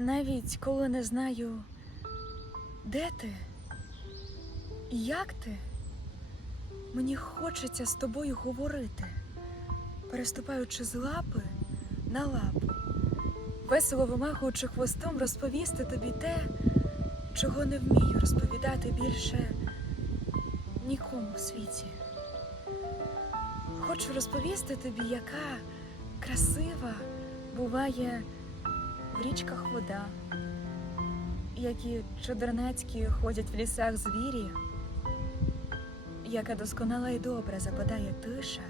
Навіть коли не знаю, де ти і як ти, мені хочеться з тобою говорити, переступаючи з лапи на лапу, весело вимахуючи хвостом, розповісти тобі те, чого не вмію розповідати більше нікому в світі. Хочу розповісти тобі, яка красива буває в річках вода, які чудернацькі ходять в лісах звірі, яка досконала і добре западає тиша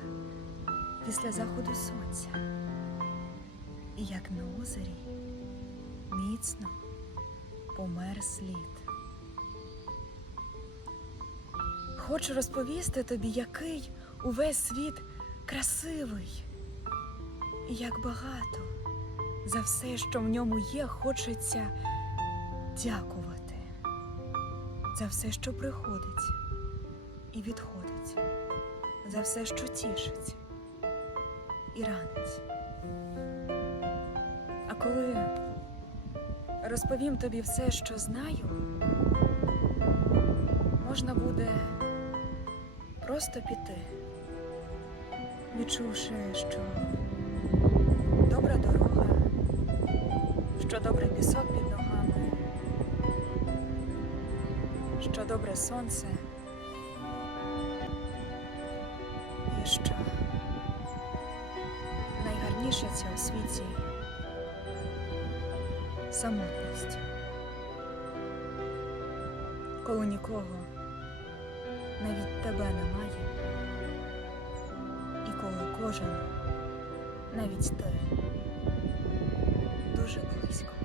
після заходу сонця, і як на озері міцно помер слід. Хочу розповісти тобі, який увесь світ красивий, і як багато за все, що в ньому є, хочеться дякувати, за все, що приходить і відходить, за все, що тішить і ранить. А коли розповім тобі все, що знаю, можна буде просто піти, відчувши, що що добре пісок під ногами, що добре сонце, і що найгарніше в цьому світі самотність, коли нікого навіть тебе немає, і коли кожен навіть ти дуже близько.